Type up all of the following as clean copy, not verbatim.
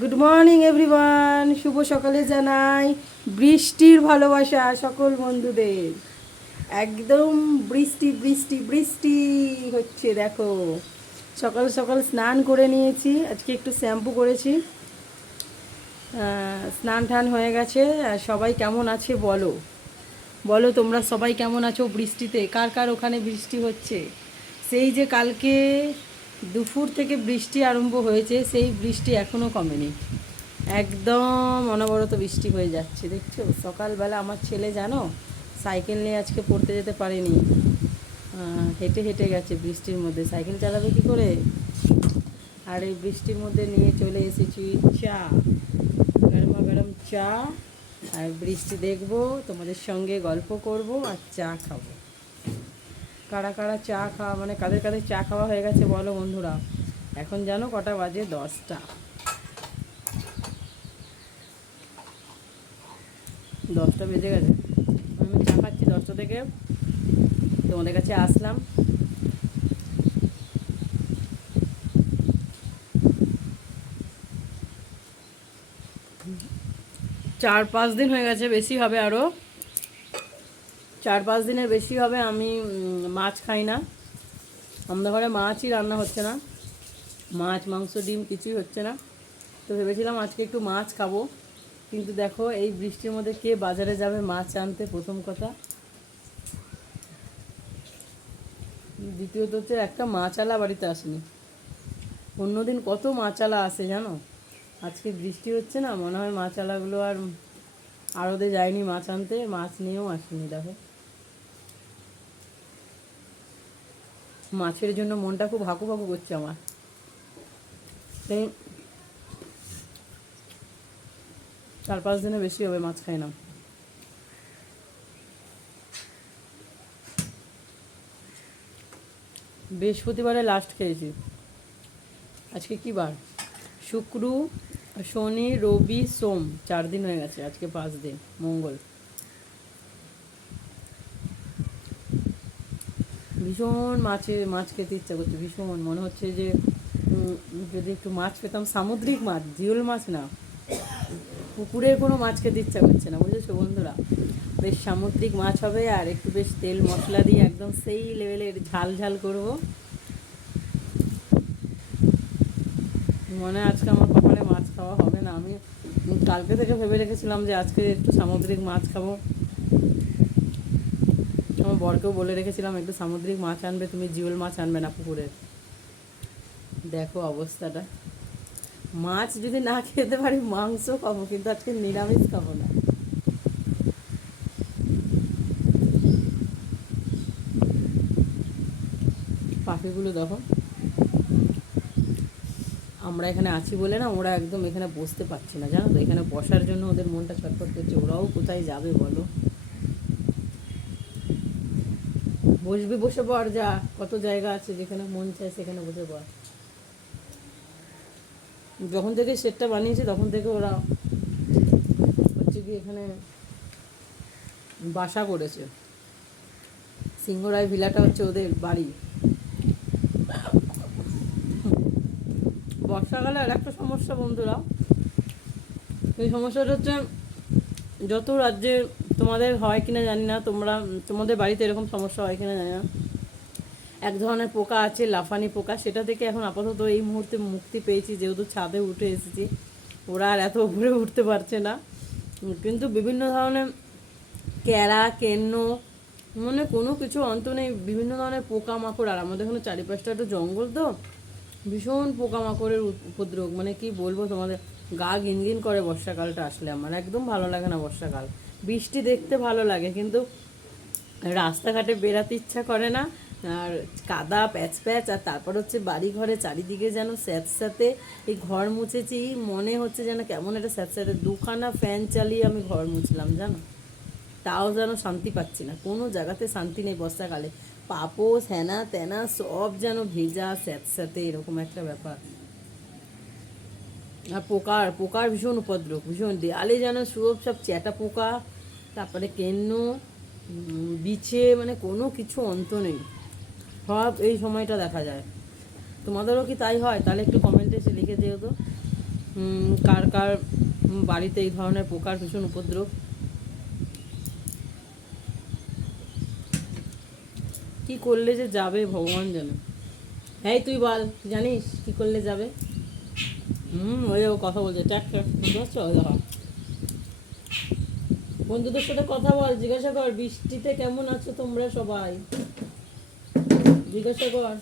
Good morning everyone, শুভ সকালে জানাই বৃষ্টির ভালোবাসা সকল বন্ধুদের। একদম বৃষ্টি বৃষ্টি বৃষ্টি হচ্ছে, দেখো। সকাল সকাল স্নান করে নিয়েছি, আজকে একটু শ্যাম্পু করেছি। স্নান টান হয়ে গেছে। সবাই কেমন আছে বলো, বলো তোমরা সবাই কেমন আছো বৃষ্টিতে? কার কার ওখানে বৃষ্টি হচ্ছে? সেই যে কালকে দুপুর থেকে বৃষ্টি আরম্ভ হয়েছে, সেই বৃষ্টি এখনও কমেনি। একদম অনবরত বৃষ্টি হয়ে যাচ্ছে, দেখছো। সকালবেলা আমার ছেলে জানো সাইকেল নিয়ে আজকে পড়তে যেতে পারেনি, হেঁটে হেঁটে গেছে বৃষ্টির মধ্যে। সাইকেল চালাবে কী করে? আর এই বৃষ্টির মধ্যে নিয়ে চলে এসেছি চা, গরমা গরম চা। আর বৃষ্টি দেখবো, তোমাদের সঙ্গে গল্প করব আর চা খাবো। কারা কারা চা খাওয়া, মানে কাদের কাদের চা খাওয়া হয়ে গেছে বলো বন্ধুরা। এখন জানো কটা বাজে? 10টা। 10টা বেজে গেছে। আমি চা খাচ্ছি 10টা থেকে, তোমাদের কাছে আসলাম। চার পাঁচ দিন হয়ে গেছে, বেশি হবে, আরও 4-5 দিনের বেশি হবে আমি মাছ খাই না। আমাদের ঘরে মাছই রান্না হচ্ছে না, মাছ মাংস ডিম কিছুই হচ্ছে না। তো ভেবেছিলাম আজকে একটু মাছ খাবো, কিন্তু দেখো এই বৃষ্টির মধ্যে কে বাজারে যাবে মাছ আনতে, প্রথম কথা। দ্বিতীয়ত হচ্ছে একটা মাছওয়ালা বাড়িতে আসেনি। অন্যদিন কত মাছওয়ালা আসে জানো, আজকে বৃষ্টি হচ্ছে না, মনে হয় মাছওয়ালাগুলো আর আড়তে যায়নি মাছ আনতে, মাছ নিয়েও আসেনি। দেখো মাছের জন্য মনটা খুব হাকু হাকু করছে আমার। তাই 4-5 দিনে বেশি হবে মাছ খাই না। বৃহস্পতিবারে লাস্ট খেয়েছি। আজকে কী বার? শুক্র, শনি, রবি, সোম, 4 দিন হয়ে গেছে, আজকে 5 দিন, মঙ্গল। ভীষণ মাছ খেতে ইচ্ছা করছে, ভীষণ। মনে হচ্ছে যে যদি একটু মাছ পেতাম, সামুদ্রিক মাছ, জিওল মাছ না, পুকুরের কোনো মাছ খেতে ইচ্ছা করছে না, বুঝেছো বন্ধুরা। বেশ সামুদ্রিক মাছ হবে, আর একটু বেশ তেল মশলা দিয়ে একদম সেই লেভেলের ঝাল ঝাল করবো। মনে হয় আজকে আমার কপালে মাছ খাওয়া হবে না। আমি কালকে থেকে ভেবে রেখেছিলাম যে আজকে একটু সামুদ্রিক মাছ খাবো। আমার বরকেও বলে রেখেছিলাম একটু সামুদ্রিক মাছ আনবে, তুমি জিওল মাছ আনবে না পুকুরের। দেখো অবস্থাটা। মাছ যদি না খেতে পারি মাংস খাবো, কিন্তু আজকে নিরামিষ খাবো না। পাখিগুলো দেখো, আমরা এখানে আছি বলে না, ওরা একদম এখানে বসতে পারছে না, জানো তো। এখানে বসার জন্য ওদের মনটা ছটফট করছে। ওরাও কোথায় যাবে বলো? বসবি, বসে পড়, যা, কত জায়গা আছে যেখানে মন চায় সেখানে বসে পড়। যখন থেকে সেটটা বানিয়েছি তখন থেকে ওরা হচ্ছে কি এখানে বাসা করেছে। সিংহরায় ভিলাটা হচ্ছে ওদের বাড়ি। বর্ষাকালে আর একটা সমস্যা বন্ধুরা, এই সমস্যাটা হচ্ছে যত রাজ্যে তোমাদের হয় কিনা জানি না, তোমাদের বাড়িতে এরকম সমস্যা হয় কিনা জানি না। এক ধরনের পোকা আছে, লাফানি পোকা, সেটা থেকে এখন আপাতত এই মুহূর্তে মুক্তি পেয়েছি, যেহেতু ছাদে উঠে এসেছি। ওরা আর এত উপরে উঠতে পারছে না। কিন্তু বিভিন্ন ধরনের ক্যারা, কেন্ন, মানে কোনো কিছু অন্ত নেই, বিভিন্ন ধরনের পোকামাকড়। আর আমাদের এখানে চারিপাশটা একটু জঙ্গল, তো ভীষণ পোকামাকড়ের উপদ্রব, মানে কি বলবো তোমাদের। গা ঘিনঘিন করে বর্ষাকালটা আসলে। আমার একদম ভালো লাগে না বর্ষাকাল। বৃষ্টি দেখতে ভালো লাগে, কিন্তু রাস্তাঘাটে বেরাতে ইচ্ছা করে না। আর কাদা প্যাচ প্যাচ, আর তারপর হচ্ছে বাড়ি ঘরে চারিদিকে যেন স্যাঁতস্যাঁতে। এই ঘর মুছেছি, মনে হচ্ছে যেন কেমন একটা স্যাঁতস্যাঁতে। 2খানা ফ্যান চালিয়ে আমি ঘর মুছলাম, জানো, তাও যেন শান্তি পাচ্ছি না। কোনো জায়গাতে শান্তি নেই বর্ষাকালে। পাপোশ হ্যানা ত্যানা সব যেন ভেজা স্যাঁতস্যাঁতে, এরকম একটা ব্যাপার। আর পোকার ভীষণ উপদ্রব, ভীষণ। দেয়ালে যেন সব চ্যাটা পোকা, তারপরে কেন্ন, বিছে, মানে কোনো কিছু অন্ত নেই। সব এই সময়টা দেখা যায়। তোমাদেরও কি তাই হয়? তাহলে একটু কমেন্টে এসে লিখে দিও তো। কার কার বাড়িতে এই ধরনের পোকার ভীষণ উপদ্রব। কি করলে যে যাবে ভগবান জানে। হ্যাঁ তুই বল, জানিস কি করলে যাবে? ওই ও কথা বলছে ট্যাক ট্যাক, বুঝতে পারছো? ওই দেখো বন্ধুদের সাথে কথা বল, জিজ্ঞাসা কর বৃষ্টিতে কেমন আছো তোমরা সবাই, জিজ্ঞাসা কর।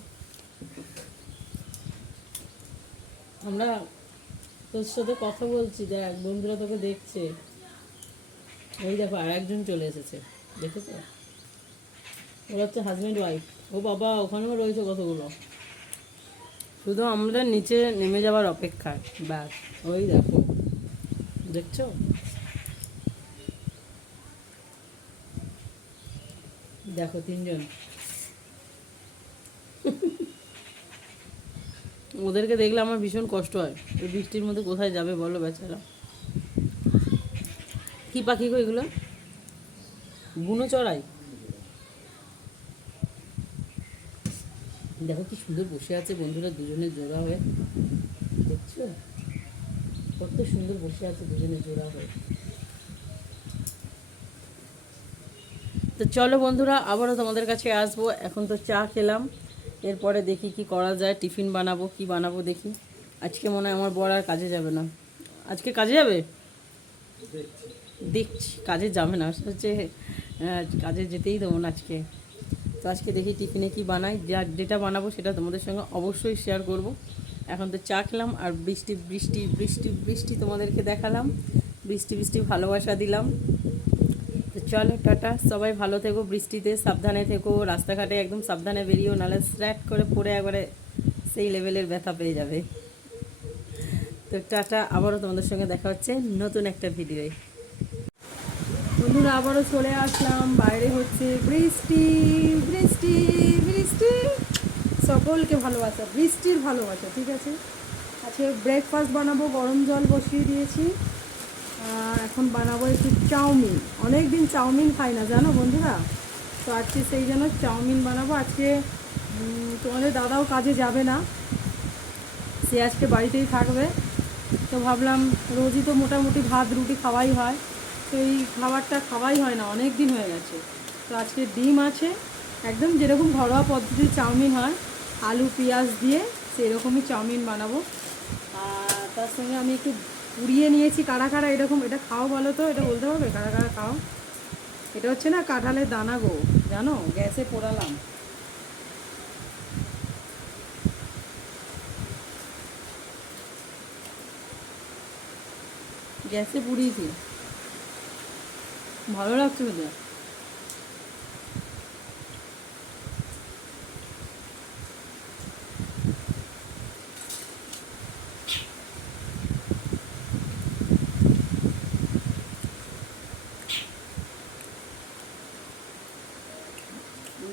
আমরা তোর সাথে কথা বলছি, দেখ বন্ধুরা তোকে দেখছে। ওই দেখো আর একজন চলে এসেছে, দেখেছো? ওরা হচ্ছে হাজব্যান্ড ওয়াইফ। ও বাবা, ওখানেও রয়েছে কতগুলো। শুধু আমরা নিচে নেমে যাওয়ার অপেক্ষায়, ব্যাস। ওই দেখো, দেখছো? দেখো তিনজন। ওদেরকে দেখলে আমার ভীষণ কষ্ট হয়। এই বৃষ্টির মধ্যে কোথায় যাবে বলো বেচারা। কি পাখি গো এগুলো? বুনো চড়াই। দেখো কি সুন্দর বসে আছে বন্ধুরা দুজনে জোড়া হয়ে, দেখছো কত সুন্দর বসে আছে দুজনে জোড়া হয়ে। তো চলো বন্ধুরা, আবারও তোমাদের কাছে আসবো। এখন তো চা খেলাম, এরপরে দেখি কি করা যায়। টিফিন বানাবো, কি বানাবো দেখি। আজকে মনে হয় আমার বর আর কাজে যাবে না। আজকে কাজে যাবে? দেখছি কাজে যাবে না, হচ্ছে কাজে যেতেই দেবো না আজকে। তো আজকে দেখি টিফিনে কি বানাই, যেটা বানাবো সেটা তোমাদের সঙ্গে অবশ্যই শেয়ার করব। এখন তো চা খেলাম আর বৃষ্টি বৃষ্টি বৃষ্টি বৃষ্টি তোমাদেরকে দেখালাম, বৃষ্টি বৃষ্টি ভালোবাসা দিলাম। তো চলো টাটা, সবাই ভালো থেকো, বৃষ্টিতে সাবধানে থেকো, রাস্তাঘাটে একদম সাবধানে বেরিয়েও, নাহলে স্ট্র্যাক করে পড়ে একবারে সেই লেভেলের ব্যথা পেয়ে যাবে। তো টাটা, আবারও তোমাদের সঙ্গে দেখা হচ্ছে নতুন একটা ভিডিওয়। বন্ধুরা আবারও চলে আসলাম, বাইরে হচ্ছে বৃষ্টি বৃষ্টি বৃষ্টি। সকলকে ভালোবাসা, বৃষ্টির ভালোবাসা, ঠিক আছে? আজকে ব্রেকফাস্ট বানাবো, গরম জল বসিয়ে দিয়েছি। এখন বানাবো একটু চাউমিন। অনেক দিন চাউমিন খাই না জানো বন্ধুরা, তো আজকে সেই জন্য চাউমিন বানাবো। আজকে তোমাদের দাদাও কাজে যাবে না, সে আজকে বাড়িতেই থাকবে। তো ভাবলাম রোজই তো মোটামুটি ভাত রুটি খাওয়াই হয়, তো এই খাবারটা খাওয়াই হয় না, অনেক দিন হয়ে গেছে। তো আজকে ডিম আছে, একদম যেরকম ঘরোয়া পদ্ধতির চাউমিন হয়, আলু পেঁয়াজ দিয়ে সেরকমই চাউমিন বানাবো। আর তার সঙ্গে আমি একটু পুড়িয়ে নিয়েছি। কারা কারা এরকম এটা খাও বলো তো, এটা বলতে হবে কারা কারা খাও। এটা হচ্ছে না কাঁঠালের দানা গো, জানো, গ্যাসে পোড়ালাম। গ্যাসে পুড়িয়েছি, ভালো লাগছে খেতে।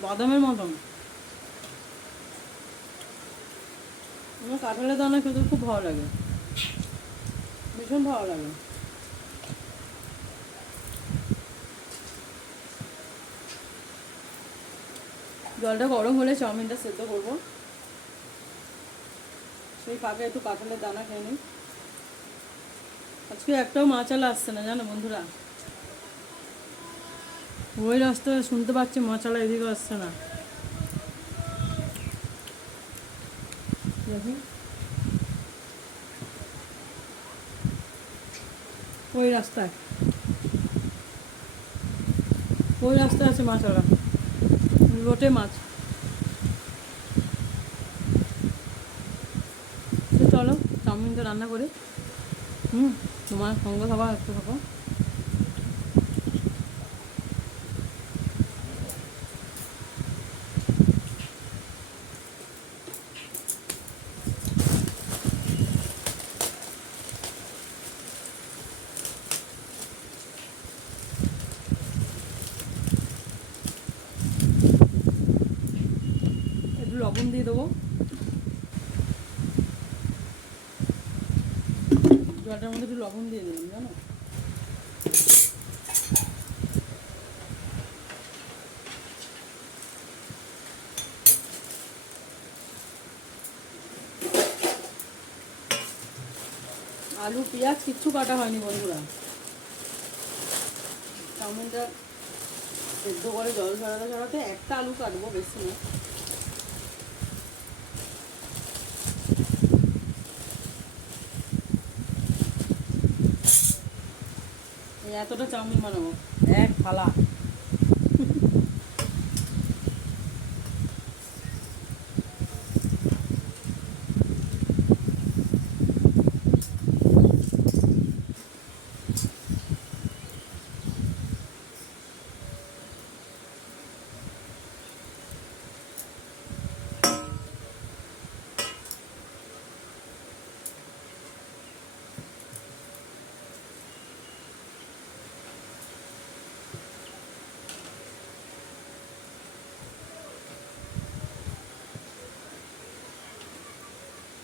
বাদামের মতন। আমার কাঁঠালের দানা খেতে খুব ভালো লাগে, ভীষণ ভালো লাগে। জলটা গরম হলে চাউমিনটা সেদ্ধ করবো, সেই ফাঁকে একটু কাঁঠালের দানা খেয়ে নিই। আজকে একটাও মাছালা আসছে না জানো বন্ধুরা, ওই রাস্তায় শুনতে পাচ্ছি মাছালা, এদিকে আসছে না। দেখি ওই রাস্তায়, ওই রাস্তায় আছে মাছালা, লোটে মাছ। তো চলো চাউমিনটা রান্না করি। তোমার সঙ্গে খাবার একটু থাকো। একটু লবণ দিয়ে দেবো, জলটার মধ্যে একটু লবণ দিয়ে দিলাম জানো। আলু পেঁয়াজ কিচ্ছু কাটা হয়নি বন্ধুরা। চাউমিনটা সেদ্ধ করে জল ছড়াতে ছড়াতে একটা আলু কাটবো, বেশি না। এতটা চাউমিন বানাবো, এক থালা।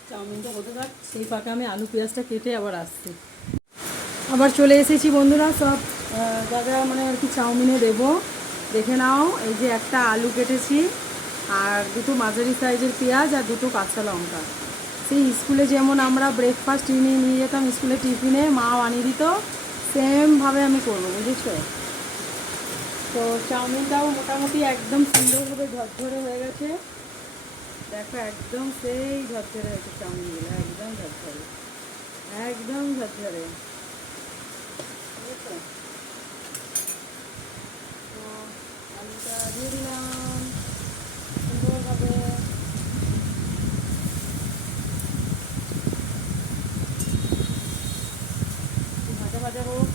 চাউমিনটা হতে থাক, সেই ফাঁকে আমি আলু পেঁয়াজটা কেটে আবার আসছি। আবার চলে এসেছি বন্ধুরা, সব যা যা মানে আর কি চাউমিনে দেবো দেখে নাও। এই যে একটা আলু কেটেছি, আর দুটো মাঝারি সাইজের পেঁয়াজ, আর দুটো কাঁচা লঙ্কা। সেই স্কুলে যেমন আমরা ব্রেকফাস্ট নিয়ে যেতাম স্কুলে টিফিনে, মাও আনিয়ে দিত, সেমভাবে আমি করবো, বুঝেছো? তো চাউমিনটাও মোটামুটি একদম সুন্দরভাবে ঝরঝরে হয়ে গেছে। দেখো একদম সেই ঝরঝরে হয়েছে চাউমিনগুলো, একদম ঝরঝরে, একদম ঝরঝরে। বুঝেছো? তো আলুটা দিয়ে দিলাম সুন্দরভাবে। ভাজা ভাজা হোক।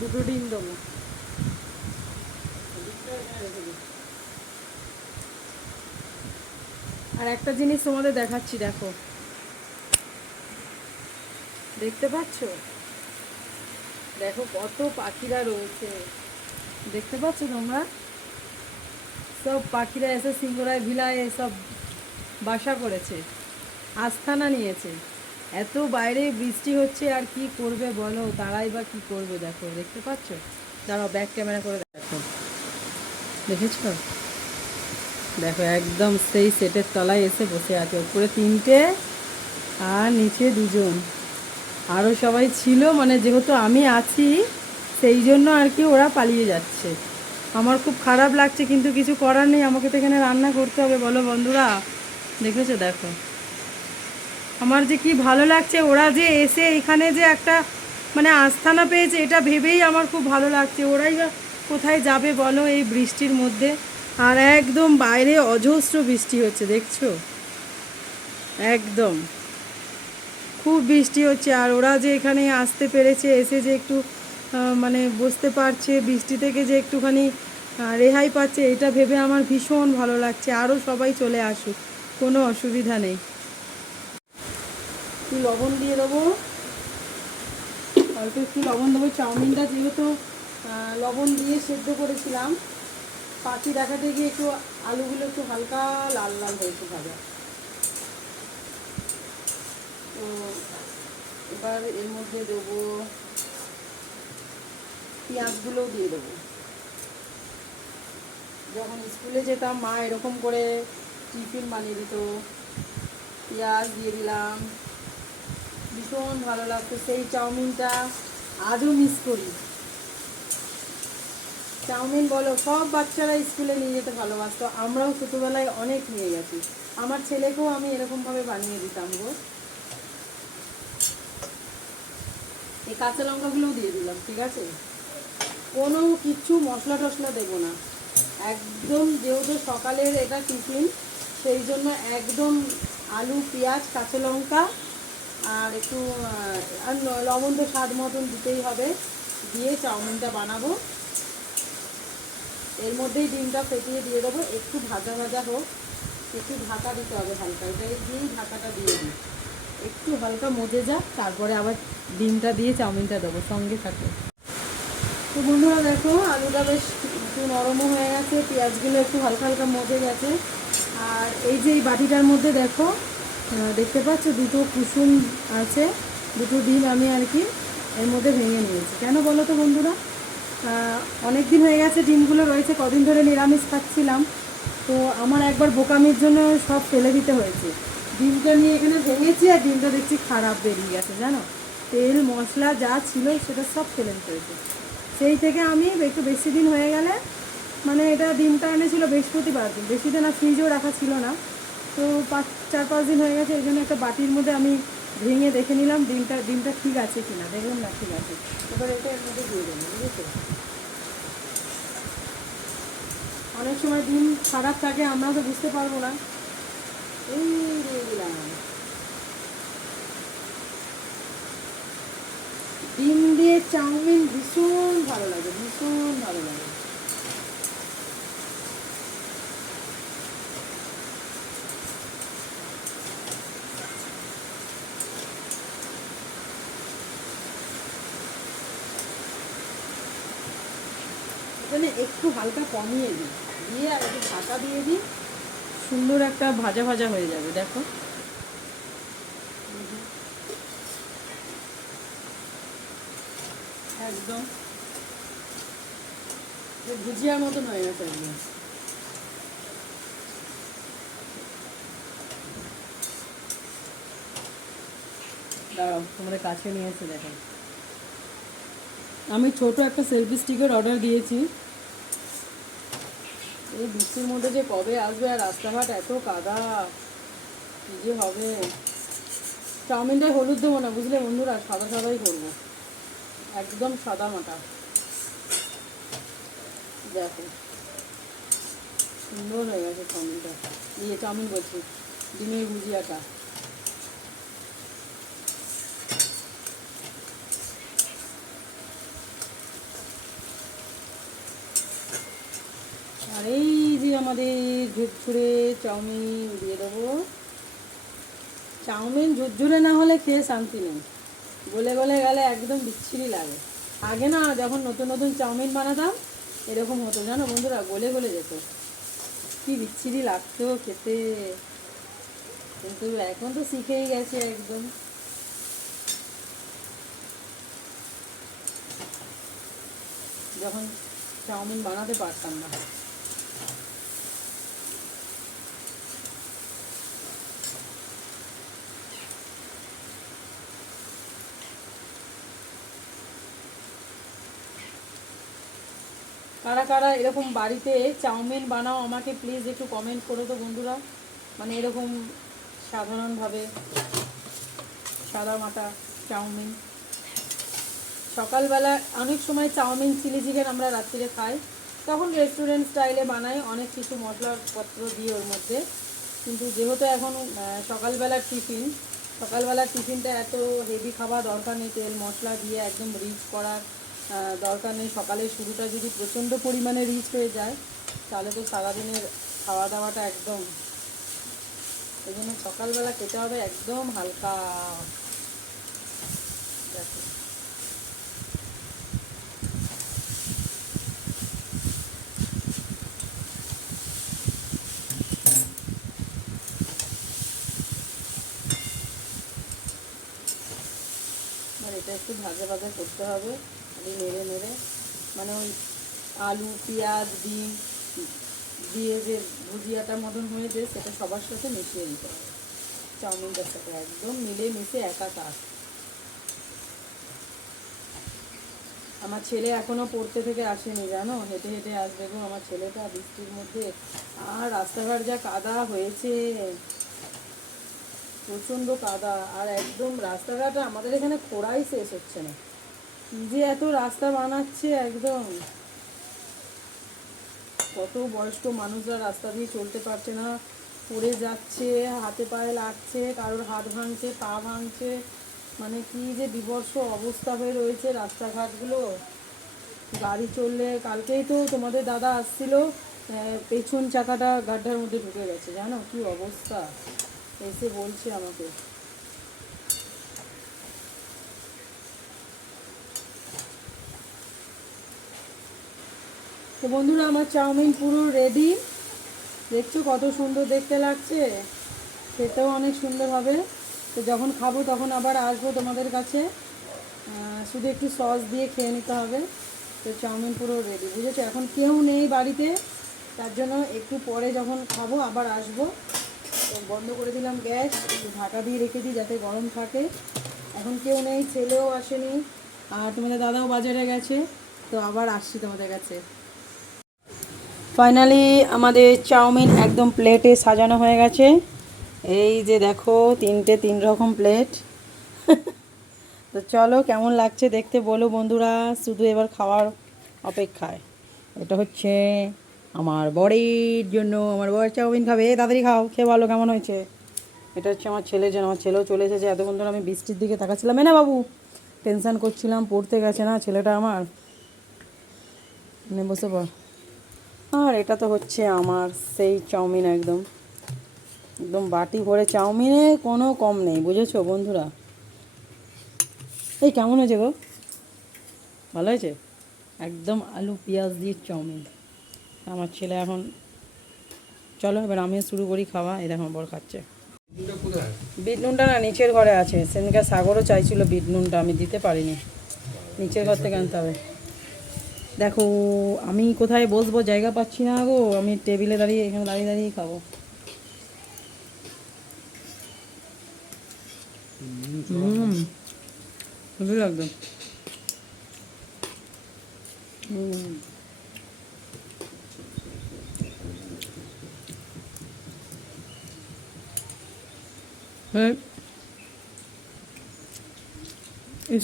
দুটো ডিম দেবো। আর একটা জিনিস তোমাদের দেখাচ্ছি, দেখো, দেখতে পাচ্ছ? দেখো কত পাখিরা রয়েছে, দেখতে পাচ্ছ তোমরা? সব পাখিরা এসে সিংহরায় ভিলায় সব বাসা করেছে, আস্থানা নিয়েছে। এত বাইরে বৃষ্টি হচ্ছে, আর কি করবে বলো, তারাই বা কি করবে? দেখো, দেখতে পাচ্ছ? দাঁড়াও, ব্যাক ক্যামেরা করে দেখো, দেখেছ? দেখো একদম সেই সেটের তলায় এসে বসে আছে, উপরে তিনটে আর নিচে দুজন। আরও সবাই ছিল, মানে যেহেতু আমি আছি সেই জন্য আর কি ওরা পালিয়ে যাচ্ছে। আমার খুব খারাপ লাগছে, কিন্তু কিছু করার নেই, আমাকে তো এখানে রান্না করতে হবে, বলো বন্ধুরা? দেখেছো? দেখো আমার যে কি ভালো লাগছে, ওরা যে এসে এখানে যে একটা মানে আস্থানা পেয়েছে, এটা ভেবেই আমার খুব ভালো লাগছে। ওরাই বা কোথায় যাবে বলো এই বৃষ্টির মধ্যে? আর একদম বাইরে অজস্র বৃষ্টি হচ্ছে, দেখছো? একদম খুব বৃষ্টি হচ্ছে, আর ওরা যে এখানে আসতে পেরেছে, এসে যে একটু মানে বসতে পারছে, বৃষ্টি থেকে যে একটুখানি রেহাই পাচ্ছে, এটা ভেবে আমার ভীষণ ভালো লাগছে। আরও সবাই চলে আসুক, কোনো অসুবিধা নেই। একটু লবণ দিয়ে দেবো, অল্প একটু লবণ দেবো। চাউমিনটা যেহেতু লবণ দিয়ে সেদ্ধ করেছিলাম, পাখি দেখাতে গিয়ে একটু আলুগুলো একটু হালকা লাল লাল হয়েছে ভাজা। তো এবার এর মধ্যে দেবো পেঁয়াজগুলোও দিয়ে দেবো। যখন স্কুলে যেতাম মা এরকম করে টিফিন বানিয়ে দিত, পেঁয়াজ দিয়ে দিলাম, ভীষণ ভালো লাগতো। সেই চাউমিনটা আজও মিস করি। চাউমিন বলো, সব বাচ্চারা স্কুলে নিয়ে যেতে ভালোবাসতো, আমরাও ছোটোবেলায় অনেক নিয়ে গেছি। আমার ছেলেকেও আমি এরকমভাবে বানিয়ে দিতাম গো। এই কাঁচা লঙ্কাগুলোও দিয়ে দিলাম, ঠিক আছে? কোনো কিচ্ছু মশলা টশলা দেবো না, একদম যেহেতু সকালের এটা টিফিন, সেই জন্য একদম আলু পেঁয়াজ কাঁচা লঙ্কা আর একটু আর লবণ তো স্বাদ মতন দিতেই হবে, দিয়ে চাউমিনটা বানাবো। এর মধ্যেই ডিমটা ফেটিয়ে দিয়ে দেবো, একটু ভাজা ভাজা হোক, একটু ঢাকা দিতে হবে হালকা, এটাই দিয়েই ঢাকাটা দিয়ে দিই, একটু হালকা মজে যাক, তারপরে আবার ডিমটা দিয়ে চাউমিনটা দেবো, সঙ্গে থাকে। তো বন্ধুরা দেখো আলুটা বেশ একটু নরমও হয়ে গেছে, পেঁয়াজগুলো একটু হালকা হালকা মজে গেছে। আর এই যে এই বাটিটার মধ্যে দেখো দেখতে পাচ্ছ দুটো কুসুম আছে, দুটো ডিম আমি আর কি এর মধ্যে ভেঙে নিয়েছি। কেন বলো তো বন্ধুরা, অনেক দিন হয়ে গেছে ডিমগুলো রয়েছে, কদিন ধরে নিরামিষ খাচ্ছিলাম, তো আমার একবার বোকামির জন্য সব ফেলে দিতে হয়েছে। ডিমটা নিয়ে এখানে ভেঙেছি আর ডিমটা দেখছি খারাপ বেরিয়ে গেছে জানো, তেল মশলা যা ছিল সেটা সব ফেলে দিতে হয়েছে। সেই থেকে আমি একটু বেশি দিন হয়ে গেলে, মানে এটা ডিমটা এনেছিল বৃহস্পতিবার দিন, বেশি দিন আর ফ্রিজেও রাখা ছিল না, তো 4-5 দিন হয়ে গেছে। এই জন্য একটা বাটির মধ্যে আমি ভেঙে দেখে নিলাম ডিমটা ঠিক আছে কিনা, দেখলাম না ঠিক আছে। এবার এটা এর মধ্যে দিয়ে দেবো, বুঝেছো। অনেক সময় ডিম খারাপ থাকে, আমরা তো বুঝতে পারবো না। এই দিয়ে দিলাম। ডিম দিয়ে চাউমিন ভীষণ ভালো লাগে, ভীষণ ভালো লাগে। এখানে একটু হালকা কমিয়ে দিই, দিয়ে আর একটু ঢাকা দিয়ে দিই, সুন্দর একটা ভাজা ভাজা হয়ে যাবে। দেখো একদম ভুজিয়ার মতন হয়ে গেছে একদম। দাঁড়াও তোমাদের কাছে নিয়ে এসে দেখো, আমি ছোট একটা সেলফি স্টিকের অর্ডার দিয়েছি। এই বৃষ্টির মধ্যে যে কবে আসবে, আর রাস্তাঘাট এত কাদা, কি যে হবে। চাউমিনটায় হলুদ দেবো না বুঝলে বন্ধুরা, সাদা সাদাই করবো, একদম সাদা মাটা। দেখো সুন্দর হয়ে গেছে চাউমিনটা, চাউমিন বলছি, ডিমের ভুজিয়াটা। আর এই যে আমাদের ঝুরঝুরে চাউমিন দিয়ে দেবো। চাউমিন ঝুরঝুরে না হলে খেয়ে শান্তি নেই, গলে গলে গেলে একদম বিচ্ছিরি লাগে। আগে না যখন নতুন নতুন চাউমিন বানাতাম এরকম হতো জানো বন্ধুরা, গলে গলে যেত, কি বিচ্ছিরি লাগতো খেতে। কিন্তু এখন তো শিখেই গেছে একদম। যখন চাউমিন বানাতে পারতাম না। কারা কারা এরকম বাড়িতে চাউমিন বানাও আমাকে প্লিজ একটু কমেন্ট করো তো বন্ধুরা। মানে এরকম সাধারণভাবে সাদা মাটা চাউমিন। সকালবেলা অনেক সময় চাউমিন চিলি চিকেন আমরা রাত্রিরে খাই, তখন রেস্টুরেন্ট স্টাইলে বানাই অনেক কিছু মশলাপত্র দিয়ে ওর মধ্যে। কিন্তু যেহেতু এখন সকালবেলার টিফিনটা এত হেভি খাওয়া দরকার নেই, তেল মশলা দিয়ে একদম রিচ করার দরকার নেই। সকালের শুরুটা যদি প্রচণ্ড পরিমাণে রিচ হয়ে যায় তাহলে তো সারাদিনের খাওয়া দাওয়াটা একদম, এই জন্য সকালবেলা খেতে হবে একদম হালকা। দেখো আর এটা একটু ভাজা ভাজা করতে হবে, আর নেড়ে নেড়ে, মানে ওই আলু পেঁয়াজ ডিম দিয়ে যে ভুজিয়াটার মতন হয়েছে সেটা সবার সাথে মিশিয়ে দিতে হবে, চাউমিনটার সাথে একদম মিলে মিশে একাকার। আমার ছেলে এখনও পড়তে থেকে আসেনি জানো, হেঁটে হেঁটে আসবে গো আমার ছেলেটা বৃষ্টির মধ্যে। আর রাস্তাঘাট যা কাদা হয়েছে, প্রচণ্ড কাদা, আর একদম রাস্তাঘাট আমাদের এখানে খোঁড়াই শেষ হচ্ছে না, কি যে এত রাস্তা বানাচ্ছে একদম। কত বয়স্ক মানুষরা রাস্তা দিয়ে চলতে পারছে না, পড়ে যাচ্ছে, হাতে পায়ে লাগছে, কারোর হাত ভাঙছে পা ভাঙছে, মানে কি যে বিভৎস অবস্থা হয়ে রয়েছে রাস্তাঘাটগুলো। গাড়ি চললে, কালকেই তো তোমাদের দাদা আসছিল, পেছন চাকাটা গাড্ডার মধ্যে ঢুকে গেছে জানো, কি অবস্থা, এসে বলছে আমাকে। তো বন্ধুরা আমার চাউমিন পুরো রেডি। দেখছো কত সুন্দর দেখতে লাগছে, খেতেও অনেক সুন্দর হবে। তো যখন খাবো তখন আবার আসবো তোমাদের কাছে, শুধু একটু সস দিয়ে খেয়ে নিতে হবে। তো চাউমিন পুরো রেডি, বুঝেছো? এখন কেউ নেই বাড়িতে, তার জন্য একটু পরে যখন খাবো আবার আসবো। তো বন্ধ করে দিলাম গ্যাস, একটু ঢাকা দিয়ে রেখে দিই যাতে গরম থাকে। এখন কেউ নেই, ছেলেও আসেনি, আর তোমাদের দাদাও বাজারে গেছে। তো আবার আসছি তোমাদের কাছে। ফাইনালি আমাদের চাউমিন একদম প্লেটে সাজানো হয়ে গেছে। এই যে দেখো, তিন রকম প্লেট। তো চলো, কেমন লাগছে দেখতে বলো বন্ধুরা, শুধু এবার খাওয়ার অপেক্ষায়। এটা হচ্ছে আমার বরের জন্য, আমার বর চাউমিন খাবে। তাড়াতাড়ি খাও, খেয়ে বলো কেমন হয়েছে। এটা হচ্ছে আমার ছেলের জন্য, আমার ছেলেও চলে এসেছে। এতক্ষণ ধরে আমি বৃষ্টির দিকে তাকাচ্ছিলাম, না বাবু, টেনশান করছিলাম, পড়তে গেছে না ছেলেটা আমার। বসে পড়। আর এটা তো হচ্ছে আমার সেই চাউমিন, একদম একদম বাটি ভরে, চাউমিনে কোনো কম নেই, বুঝেছো বন্ধুরা। এই কেমন হয়েছে গো, ভালো হয়েছে? একদম আলু পেঁয়াজ দিয়ে চাউমিন। আমার ছেলে এখন, চলো এবার আমিও শুরু করি খাওয়া। এই দেখো বড় খাচ্ছে। বিট নুনটা না নিচের ঘরে আছে, সেদিনকে সাগরও চাইছিল বিট নুনটা, আমি দিতে পারিনি, নিচের ঘর থেকে আনতে হবে। দেখো আমি কোথায় বসবো, জায়গা পাচ্ছি না গো, আমি টেবিলে দাঁড়িয়ে, এখানে দাঁড়িয়ে দাঁড়িয়েই খাবো। ভালো লাগতো। হ্যাঁ,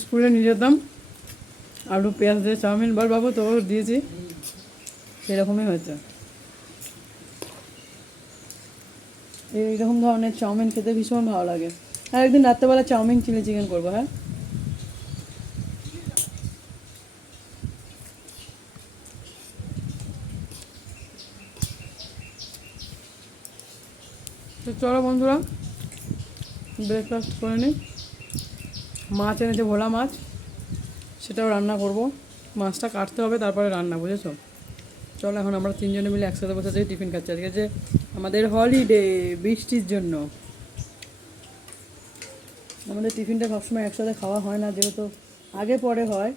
স্কুলে নিয়ে যেতাম আলু পেঁয়াজ দিয়ে চাউমিন, বল বাবু তো দিয়েছি, সেরকমই হয়েছে। এইরকম ধরনের চাউমিন খেতে ভীষণ ভালো লাগে। আর একদিন রাত্রেবেলা চাউমিন চিলি চিকেন করবো। হ্যাঁ, তো চলো বন্ধুরা, ব্রেকফাস্ট করে নিই। মাছ এনেছে, ভোলা মাছ, সেটাও রান্না করব। মাছটা কাটতে হবে, তারপরে রান্না, বুঝেছো? চলো এখন আমরা তিনজনে মিলে একসাথে বসে থেকে টিফিন খাচ্ছি। আজকে যে আমাদের হলিডে, বৃষ্টির জন্য আমাদের টিফিনটা সবসময় একসাথে খাওয়া হয় না, যেহেতু আগে পরে হয়।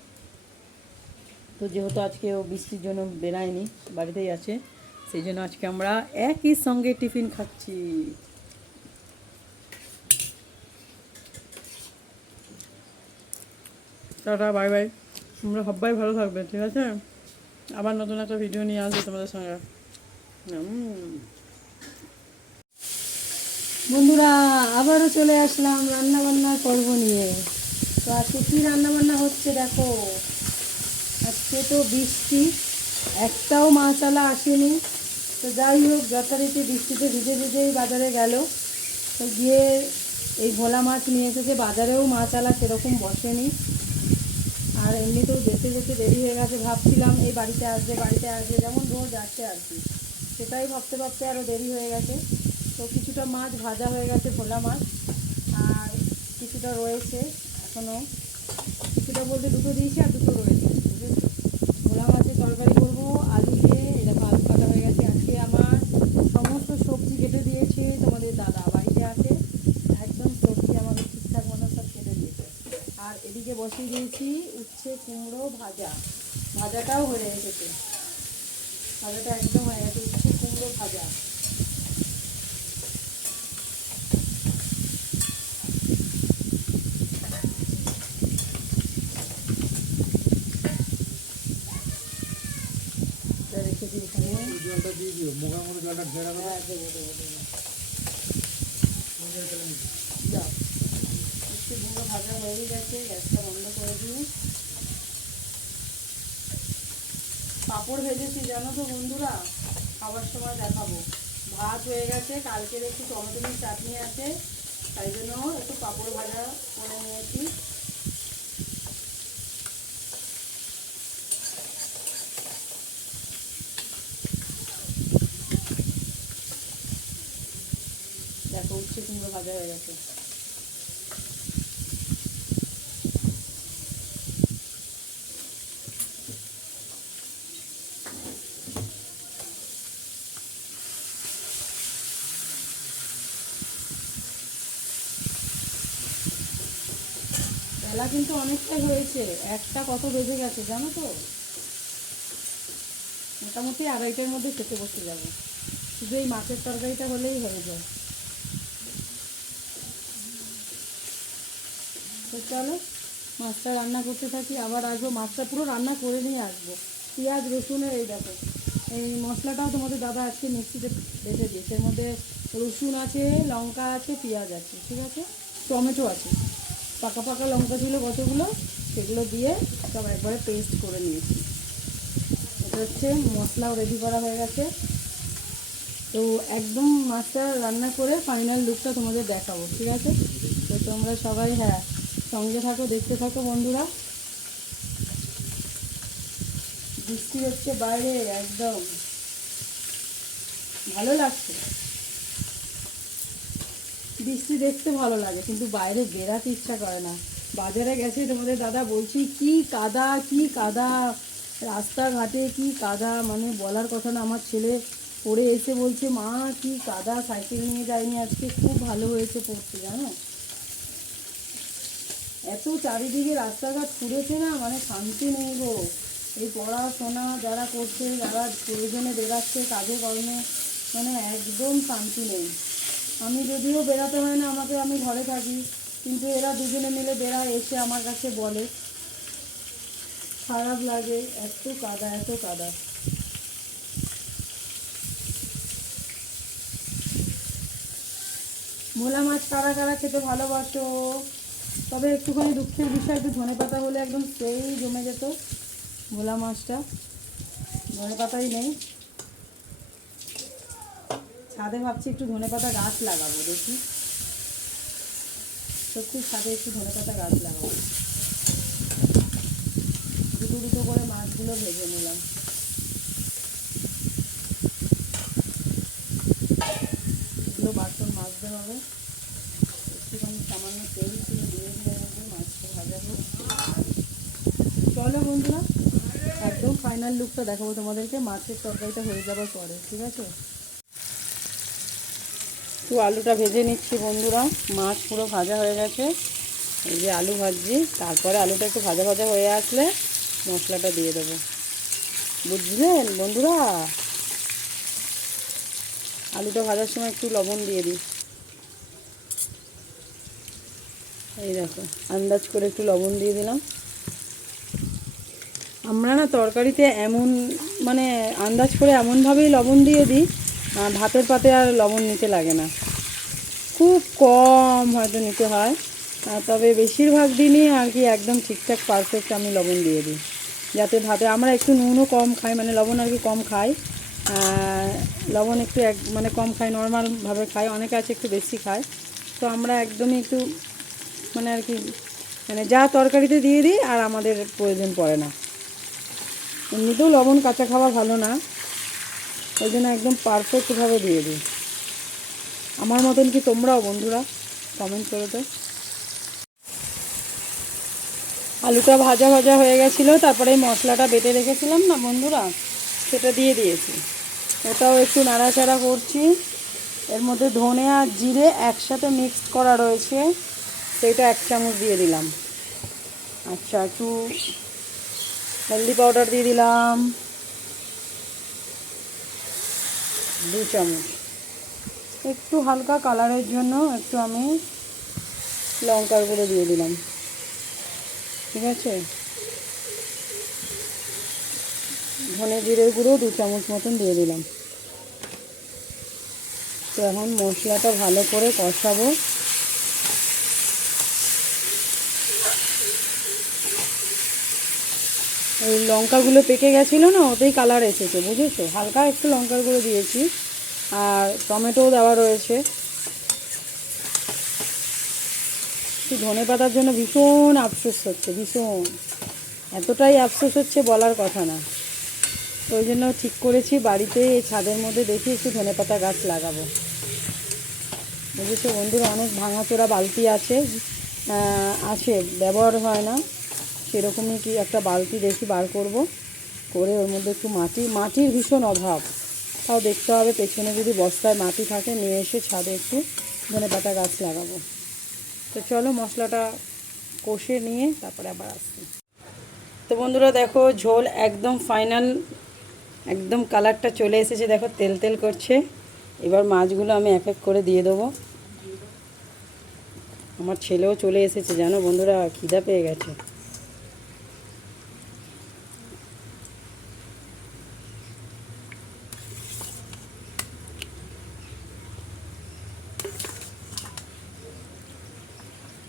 তো যেহেতু আজকে ও বৃষ্টির জন্য বেরায়নি, বাড়িতেই আছে, সেই জন্য আজকে আমরা একই সঙ্গে টিফিন খাচ্ছি। Tata, bye bye. তোমরা সবাই ভালো থাকবে, ঠিক আছে? আবার নতুন একটা ভিডিও নিয়ে আসবে তোমাদের সঙ্গে। বন্ধুরা আবারও চলে আসলাম রান্না বান্নার পর্ব নিয়ে। তো আজকে কী রান্না বান্না হচ্ছে দেখো। আজকে তো বৃষ্টি, একটাও মাছালা আসেনি। তো যাই হোক, যথারীতি বৃষ্টিতে ভিজে ভিজেই বাজারে গেল। তো গিয়ে এই ভোলা মাছ নিয়ে এসেছে, বাজারেও মাছালা সেরকম বসেনি। আর এমনিতেও যেতে যেতে দেরি হয়ে গেছে, ভাবছিলাম এই বাড়িতে আসবে বাড়িতে আসবে, যেমন রোজ আসে আর কি, সেটাই ভাবতে ভাবতে আরও দেরি হয়ে গেছে। তো কিছুটা মাছ ভাজা হয়ে গেছে, ভোলা মাছ, আর কিছুটা রয়েছে এখনও, কিছুটা বলতে দুটো দিয়েছি আর দুটো রয়েছে, বুঝেছো? ভোলা মাছের তরকারি করবো আলু দিয়ে। এরকম আলু কাটা হয়ে গেছে। আজকে আমার সমস্ত সবজি কেটে দিয়েছে তোমাদের দাদা, বাড়িতে আছে, একদম সবজি আমাদের ঠিকঠাক মতো সব কেটে দিয়েছে। আর এদিকে বসিয়ে দিয়েছি উচ্ছে কুমড়ো ভাজা, ভাজাটাও হয়ে এসেছে, ভাজাটা একদম হয়ে গেছে, উচ্ছে কুমড়ো ভাজা। রেখেছি এখানে। জলটা দিয়ে দিও, মুখের মধ্যে জলটা ঢেলে দেবো। হ্যাঁ, দেবো দেবো দেবো। যাও, উচ্ছে কুমড়ো ভাজা হয়ে গেছে, গ্যাসটা বন্ধ করে দিই। পাঁপড় ভেজেছি জানো তো বন্ধুরা, খাবার সময় দেখাবো। ভাত হয়ে গেছে, কালকের একটু টমেটো চাটনি আছে, তাই জন্য একটু পাঁপড় ভাজা করে নিয়েছি। দেখো উচ্ছে কুমড়ো ভাজা হয়ে গেছে। বেলা কিন্তু অনেকটাই হয়েছে, একটা কত বেজে গেছে জানো তো। মোটামুটি 2:30টার মধ্যে খেতে বসে যাবো, শুধু এই মাছের তরকারিটা হলেই হয়ে যায়। তো চলো মাছটা রান্না করতে থাকি, আবার আসবো, মাছটা পুরো রান্না করে নিয়ে আসবো। পেঁয়াজ রসুনের এই দেখো, এই মশলাটাও তোমাদের দাদা আজকে মিক্সিতে বেটে দিয়েছে। এর মধ্যে রসুন আছে, লঙ্কা আছে, পেঁয়াজ আছে, ঠিক আছে, টমেটো আছে, পাকা পাকা লঙ্কা ছিল কতগুলো, সেগুলো দিয়ে সব একবারে পেস্ট করে নিয়েছি। এটা হচ্ছে মশলাও রেডি করা হয়ে গেছে। তো একদম মাছটা রান্না করে ফাইনাল লুকটা তোমাদের দেখাবো, ঠিক আছে। তো তোমরা সবাই হ্যাঁ সঙ্গে থাকো, দেখতে থাকো বন্ধুরা। বৃষ্টি হচ্ছে বাইরে, একদম ভালো লাগছে। বৃষ্টি দেখতে ভালো লাগে কিন্তু বাইরে বেরাতে ইচ্ছা করে না। বাজারে গেছে তোমাদের দাদা, বলছি কি কাদা, কি কাদা, রাস্তাঘাটে কি কাদা, মানে বলার কথা না। আমার ছেলে পড়ে এসে বলছে মা কি কাদা, সাইকেল নিয়ে যায়নি আজকে, খুব ভালো হয়েছে পড়তে, জানো। এত চারিদিকে রাস্তাঘাট খুঁড়েছে না, মানে শান্তি নেই গো। এই পড়াশোনা যারা করছে, যারা প্রয়োজনে বেরাচ্ছে কাজে কর্মে, মানে একদম শান্তি নেই। আমি যদিও বেরাতে হয় না, আমাকে, আমি ঘরে থাকি, কিন্তু এরা দুজনে মিলে বেড়ায়, এসে আমার কাছে বলে, খারাপ লাগে। এত কাদা, এত কাদা। ভোলা মাছ কারা কারা খেতে ভালোবাসো? তবে একটুখানি দুঃখের বিষয়, একটু ধনেপাতা হলে একদম সেই জমে যেত ভোলা মাছটা। ধনেপাতাই নেই। ছাদে ভাবছি একটু ধনেপাতা গাছ লাগাবো, দেখি সত্যি ছাদে একটু ধনেপাতা গাছ লাগাবো। দুটো দুটো করে মাছগুলো ভেজে নিলাম। এগুলো বাসন মাজতে হবে, একটুখানি সামান্য তেল ছিল দিয়ে দিয়ে মাছটা ভাজা হোক। চলো বন্ধুরা, একদম ফাইনাল লুকটা দেখাবো তোমাদেরকে মাছের তরকারিটা হয়ে যাবার পরে, ঠিক আছে। একটু আলুটা ভেজে নিচ্ছি বন্ধুরা, মাছ পুরো ভাজা হয়ে গেছে। এই যে আলু ভাজছি, তারপরে আলুটা একটু ভাজা ভাজা হয়ে আসলে মশলাটা দিয়ে দেবো, বুঝলেন বন্ধুরা। আলুটা ভাজার সময় একটু লবণ দিয়ে দিই, এই দেখো আন্দাজ করে একটু লবণ দিয়ে দিলাম। আমরা না তরকারিতে এমন মানে আন্দাজ করে এমনভাবেই লবণ দিয়ে দিই, ভাতের পাতে আর লবণ নিতে লাগে না, খুব কম হয়তো নিতে হয়। তবে বেশিরভাগ দিনই আর কি একদম ঠিকঠাক পারফেক্ট আমি লবণ দিয়ে দিই, যাতে ভাতে, আমরা একটু নুনও কম খাই, মানে লবণ আর কি কম খাই, লবণ একটু মানে কম খাই, নর্মালভাবে খাই, অনেকে আছে একটু বেশি খায়। তো আমরা একদমই একটু মানে আর কি, মানে যা তরকারিতে দিয়ে দিই আর আমাদের প্রয়োজন পড়ে না। এমনিতেও লবণ কাঁচা খাওয়া ভালো না, ওই জন্য একদম পারফেক্টভাবে দিয়ে দিই। আমার মতন কি তোমরাও বন্ধুরা? কমেন্ট করে তো। আলুটা ভাজা ভাজা হয়ে গেছিলো, তারপরে এই মশলাটা বেটে রেখেছিলাম না বন্ধুরা, সেটা দিয়ে দিয়েছি। ওটাও একটু নাড়াচাড়া করছি। এর মধ্যে ধনে আর জিরে একসাথে মিক্সড করা রয়েছে, সেইটা 1 চামচ দিয়ে দিলাম। আচ্ছা, একটু হলদি পাউডার দিয়ে দিলাম 2 চামচ। একটু হালকা কালারের জন্য একটু আমি লঙ্কার গুঁড়ো দিয়ে দিলাম, ঠিক আছে। ধনে জিরের গুঁড়ো 2 চামচ মতন দিয়ে দিলাম। তো এখন মশলাটা ভালো করে কষাবো। এই লঙ্কাগুলো পেকে গেছিলো না, ওতেই কালার এসেছে, বুঝেছো। হালকা একটু লঙ্কার গুঁড়ো দিয়েছি, আর টমেটোও দেওয়া রয়েছে। একটু ধনে পাতার জন্য ভীষণ আফসোস হচ্ছে, ভীষণ, এতটাই আফসোস হচ্ছে বলার কথা না। তো ওই জন্য ঠিক করেছি বাড়িতে এই ছাদের মধ্যে দেখি একটু ধনেপাতা গাছ লাগাবো, বুঝেছো বন্ধুরা। অনেক ভাঙাচোরা বালতি আছে, ব্যবহার হয় না, সেরকমই কি একটা বালতি দেখি বার করব, করে ওর মধ্যে একটু মাটির ভীষণ অভাব। তাও দেখতে হবে পেছনে যদি বস্তায় মাটি থাকে নিয়ে এসে ছাদে একটু ধনেপাতা গাছ লাগাবো। তো চলো মশলাটা কষে নিয়ে তারপরে আবার আসছি। তো বন্ধুরা দেখো ঝোল একদম ফাইনাল, একদম কালারটা চলে এসেছে, দেখো তেল তেল করছে। এবার মাছগুলো আমি এক এক করে দিয়ে দেবো। আমার ছেলেও চলে এসেছে জানো বন্ধুরা, খিদা পেয়ে গেছে।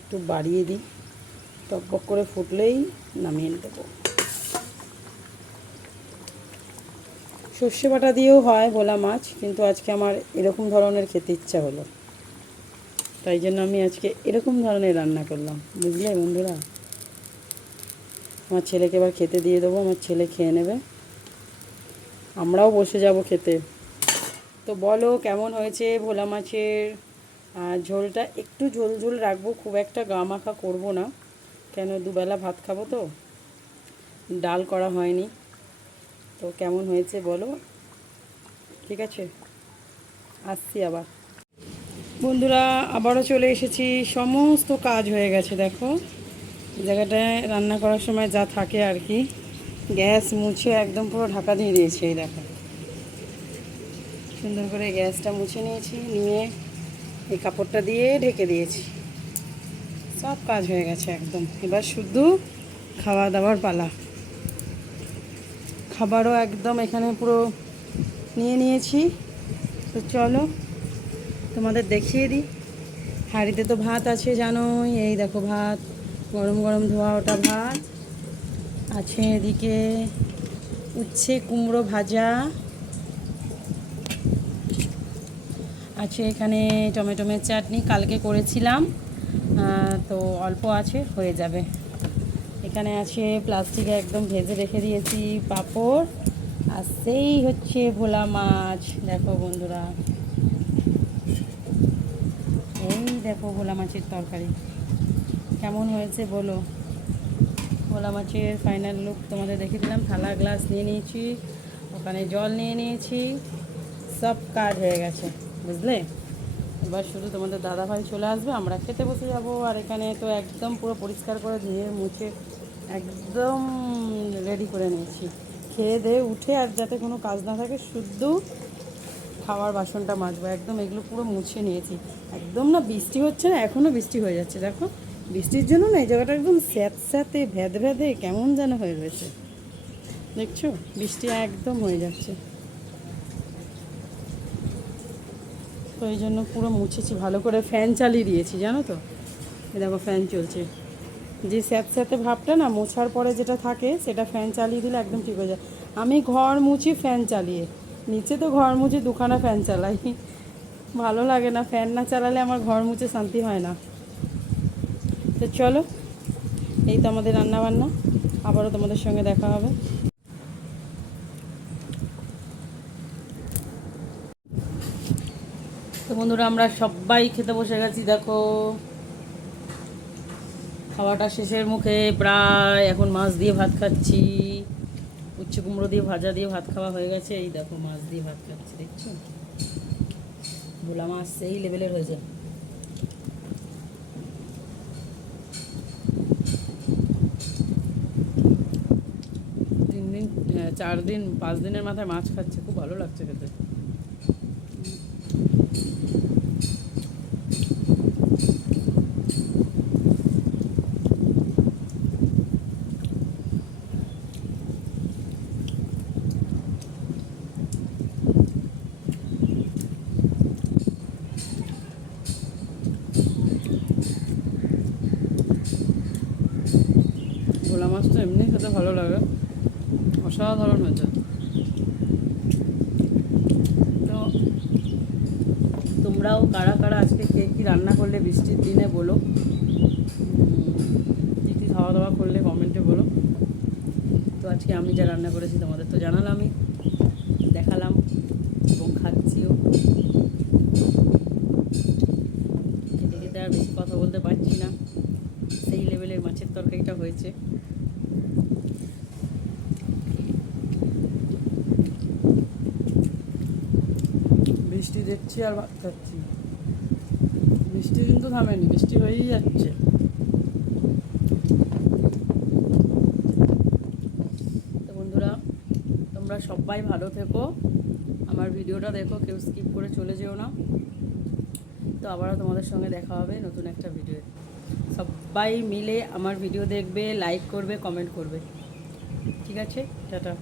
একটু বাড়িয়ে দিই, টকবক করে ফুটলেই নামিয়ে দেবো। সর্ষে বাটা দিয়েও হয় ভোলা মাছ, কিন্তু আজকে আমার এরকম ধরনের খেতে ইচ্ছা হলো, তাই জন্য আমি আজকে এরকম ধরনের রান্না করলাম, বুঝলে বন্ধুরা। আমার ছেলেকে এবার খেতে দিয়ে দেবো, আমার ছেলে খেয়ে নেবে, আমরাও বসে যাব খেতে। তো বলো কেমন হয়েছে ভোলা মাছের ঝোলটা। একটু ঝোল ঝোল রাখবো, খুব একটা গা মাখা করবো না, কেন দুবেলা ভাত খাবো তো, ডাল করা হয়নি। তো কেমন হয়েছে বলো, ঠিক আছে। আসছি আবার বন্ধুরা, আবারও চলে এসেছি, সমস্ত কাজ হয়ে গেছে। দেখো জায়গাটায় রান্না করার সময় যা থাকে আর কি, গ্যাস মুছে একদম পুরো ঢাকা দিয়ে দিয়েছি। এই দেখো সুন্দর করে গ্যাসটা মুছে নিয়েছি, নিয়ে এই কাপড়টা দিয়ে ঢেকে দিয়েছি। সব কাজ হয়ে গেছে একদম, এবার শুধু খাওয়া দাওয়ার পালা। খাবারও একদম এখানে পুরো নিয়ে নিয়েছি। তো চলো তোমাদের দেখিয়ে দিই। হাঁড়িতে তো ভাত আছে জানোই, এই দেখো ভাত, গরম গরম ধোয়া ওটা ভাত আছে। এদিকে উচ্ছে কুমড়ো ভাজা আছে, এখানে টমেটোমের চাটনি কালকে করেছিলাম, তো অল্প আছে, হয়ে যাবে। এখানে আছে প্লাস্টিকে একদম ভেজে রেখে দিয়েছি পাঁপড়, আর সেই হচ্ছে ভোলা মাছ। দেখো বন্ধুরা, এই দেখো ভোলা মাছের তরকারি কেমন হয়েছে বলো। ভোলা মাছের ফাইনাল লুক তোমাদের দেখে দিলাম। থালা গ্লাস নিয়ে নিয়েছি, ওখানে জল নিয়ে নিয়েছি, সব কাজ হয়ে গেছে, বুঝলে। এবার শুধু তোমাদের দাদাভাই চলে আসবে, আমরা খেতে বসে যাব। আর এখানে তো একদম পুরো পরিষ্কার করে ধুয়ে মুছে একদম রেডি করে নিয়েছি। খেয়ে দিয়ে উঠে আর যাতে কোনো কাজ না থাকে, শুধু খাওয়ার বাসনটা মাজবো, একদম এগুলো পুরো মুছে নিয়েছি। একদম না বৃষ্টি হচ্ছে না, এখনও বৃষ্টি হয়ে যাচ্ছে। দেখো বৃষ্টির জন্য না এই জায়গাটা একদম স্যাঁতস্যাঁতে ভেদ ভেদে কেমন যেন হয়ে রয়েছে, দেখছো বৃষ্টি একদম হয়ে যাচ্ছে। তো এই জন্য পুরো মুছেছি ভালো করে, ফ্যান চালিয়ে দিয়েছি জানো তো। এই দেখো ফ্যান চলছে, যে স্যাঁতস্যাঁতে ভাবটা না মোছার পরে যেটা থাকে, সেটা ফ্যান চালিয়ে দিলে একদম ঠিক হয়ে যায়। আমি ঘর মুছি ফ্যান চালিয়ে, নিচে তো ঘর মুছে দুখানা ফ্যান চালাই, ভালো লাগে না ফ্যান না চালালে, আমার ঘর মুছে শান্তি হয় না। তো চলো, এই তো আমাদের রান্না বান্না, আবারও তোমাদের সঙ্গে দেখা হবে। তো বন্ধুরা আমরা সবাই খেতে বসে গেছি, দেখো খাওয়াটা শেষের মুখে প্রায়। এখন মাছ দিয়ে ভাত খাচ্ছি, উচ্ছে কুমড়ো দিয়ে ভাজা দিয়ে ভাত খাওয়া হয়ে গেছে। এই দেখো মাছ দিয়ে ভাত খাচ্ছি, দেখছো ভোলা মাছ সেই লেভেলের হয়েছে। তিন দিন 4 দিন 5 দিনের মাথায় মাছ খাচ্ছে, খুব ভালো লাগছে খেতে। ভোলা মাছ তো এমনি খেতে ভালো লাগে, অসাধারণ হয়েছে। তো তোমরাও কারা কারা আজকে কে কী রান্না করলে বৃষ্টির দিনে বলো, কী কী খাওয়া দাওয়া করলে কমেন্টে বলো। তো আজকে আমি যা রান্না করেছি তোমাদের তো জানালামই, দেখালাম এবং খাচ্ছিও। খেতে খেতে আর বেশি কথা বলতে পারছি না, সেই লেভেলের মাছের তরকারিটা হয়েছে। বৃষ্টি দেখছি আর ভাত খাচ্ছি, বৃষ্টি কিন্তু থামেনি, বৃষ্টি হয়েই যাচ্ছে। তোমরা সবাই ভালো থেকো, আমার ভিডিওটা দেখো, কেউ স্কিপ করে চলে যেও না। তো আবারও তোমাদের সঙ্গে দেখা হবে নতুন একটা ভিডিও। সবাই মিলে আমার ভিডিও দেখবে, লাইক করবে, কমেন্ট করবে। ঠিক আছে, টাটা।